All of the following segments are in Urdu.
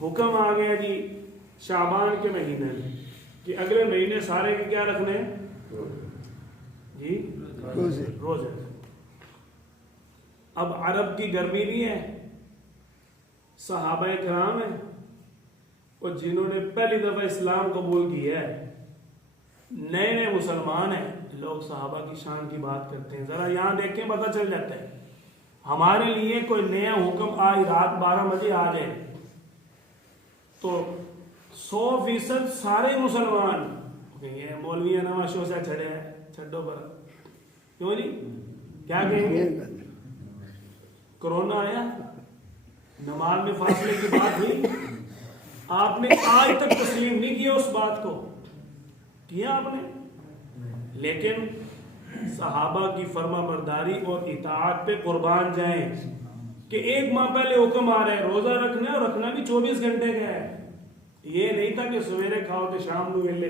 حکم آ گیا جی شعبان کے مہینے میں کہ اگلے مہینے سارے کے کیا رکھنے ہیں جی روزے. اب عرب کی گرمی بھی ہے, صحابہ کرام ہیں اور جنہوں نے پہلی دفعہ اسلام قبول کیا ہے, نئے نئے مسلمان ہیں, لوگ صحابہ کی شان کی بات کرتے ہیں. ذرا یہاں دیکھیں پتہ چل جاتا ہے. ہمارے لیے کوئی نیا حکم آج رات 12 بجے آ جائے تو 100% سارے مسلمان یہ مولوی نواشوں سے چھڑے ہیں, چھڈو پر کیوں نہیں, کیا کہیں گے؟ کرونا آیا, نماز میں فاصلے کی بات ہوئی, آپ نے آج تک تسلیم نہیں کیا اس بات کو, کیا آپ نے؟ لیکن صحابہ کی فرما برداری اور اطاعت پہ قربان جائیں کہ 1 ماہ پہلے حکم آ رہا ہے روزہ رکھنا ہے, اور رکھنا بھی 24 گھنٹے کا ہے. یہ نہیں تھا کہ سویرے کھاؤ تو شام کو ملے,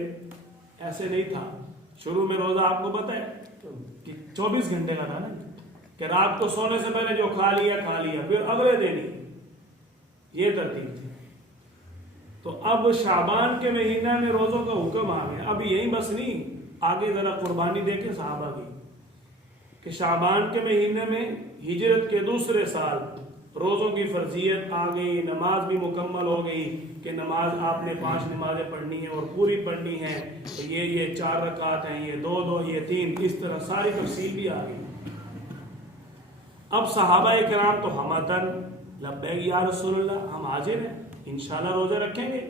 ایسے نہیں تھا. شروع میں روزہ آپ کو پتہ ہے کہ 24 گھنٹے کا تھا نا, کہ رات کو سونے سے پہلے جو کھا لیا, پھر اگلے دن ہی, یہ ترتیب تھی. تو اب شعبان کے مہینہ میں روزوں کا حکم آ گیا. اب یہی بس نہیں, آگے ذرا قربانی دیکھیں صحابہ کی کہ شعبان کے مہینے میں ہجرت کے دوسرے سال روزوں کی فرضیت آ گئی, نماز بھی مکمل ہو گئی کہ نماز آپ نے 5 نمازیں پڑھنی ہیں اور پوری پڑھنی ہیں, یہ 4 رکعات ہیں, یہ 2 یہ 3, اس طرح ساری تفصیل بھی آ گئی. اب صحابہ کرام تو ہمتن لبیک یا رسول اللہ, ہم حاضر ہیں, انشاءاللہ روزے رکھیں گے.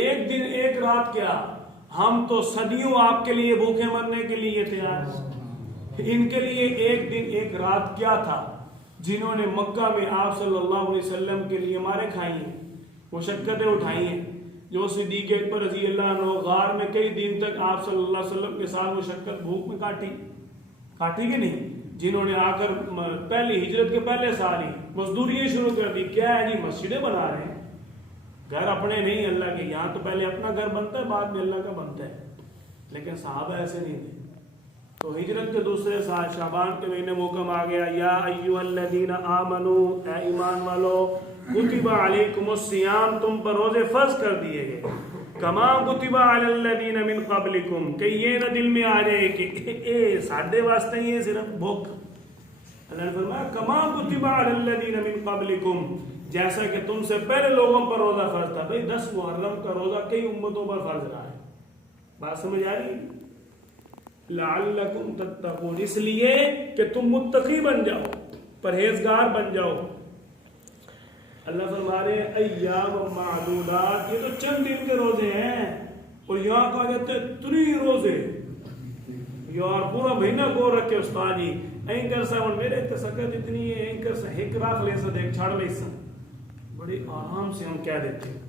1 دن 1 رات کیا, ہم تو صدیوں آپ کے لیے بھوکے مرنے کے لیے تیار ہیں. ان کے لیے 1 دن 1 رات کیا تھا, جنہوں نے مکہ میں آپ صلی اللہ علیہ وسلم کے لیے مارے کھائی ہیں, مشقتیں اٹھائی ہیں, جو صدیق اکبر رضی اللہ عنہ غار میں کئی دن تک آپ صلی اللہ علیہ وسلم کے ساتھ مشقت بھوک میں کاٹی کہ نہیں, جنہوں نے آ کر پہلی ہجرت کے پہلے سال ہی مزدوریاں شروع کر دی. کیا ہے جی, مسجدیں بنا رہے ہیں, گھر اپنے نہیں اللہ کے, یہاں تو پہلے اپنا گھر بنتا ہے بعد میں اللہ کا بنتا ہے. لیکن صحابہ ایسے نہیں تھے. تو ہجرت کے دوسرے سال شعبان کے مہینے محکم آ گیا, یا ایھا الذین آمنو, اے ایمان والو, کتب علیکم الصیام, تم پر روزے فرض کر دیے گئے, کما کتب علی الذین من قبلکم, کہ یہ نہ دل میں آ جائے کہ ساڈے واسطے یہ صرف بھوک. اللہ نے فرمایا کما کتب علی الذین من قبلکم, جیسا کہ تم سے پہلے لوگوں پر روزہ فرض تھا. بھئی 10 محرم کا روزہ کئی امتوں پر فرض رہا ہے, بات سمجھ آ رہی؟ لعلکم تتقون, اس لیے کہ تم متقی بن جاؤ, پرہیزگار بن جاؤ. اللہ فرما رہے ہیں ایام معدودات, یہ تو چند دن کے روزے ہیں, اور یہاں کہا جاتا ہے 3 روزے. یار پورا مہینہ کو رکھے استاد جی, اینکر صاحب میرے تسکت اتنی ہے, اینکر صاحب ایک راخ لے سا دیکھ چھاڑ لے سا, بڑے آرام سے ہم کہہ دیتے ہیں